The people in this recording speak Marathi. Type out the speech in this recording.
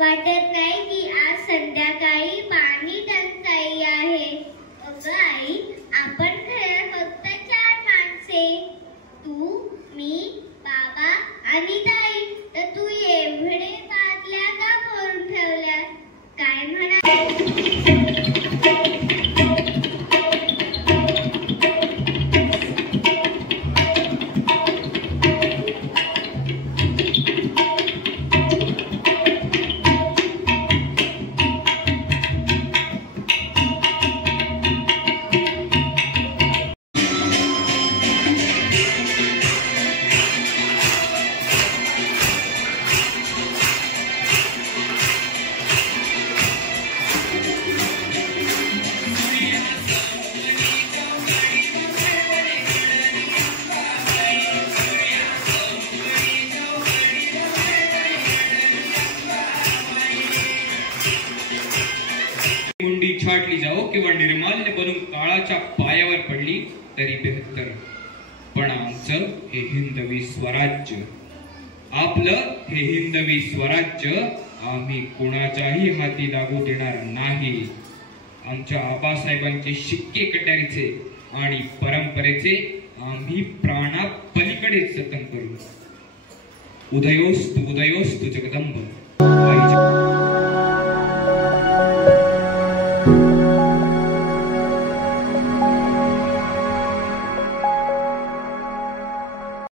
वाटत नाही की आज संध्याकाळी पाणी टंचाई आहे. अगं आई, आपण घरात फक्त 4 माणसे, तू, मी, बाबा आणि ताई. तर तू एवढे बादल्या का भरून ठेवल्या? काय म्हणा मुंडी छाटली जाओ किंवा निर्माल्य बनून काळाच्या पायावर पडली तरी बेहत्तर. पण आमचं हे हिंदवी स्वराज्य, आपलं हे हिंदवी स्वराज्य आम्ही कोणाच्याही हाती लागू देणार नाही. आमच्या आबासाहेबांचे शिक्के कट्यारीचे आणि परंपरेचे आम्ही प्राणापलीकडे जतन करू. उदयोस्तु जगदंब.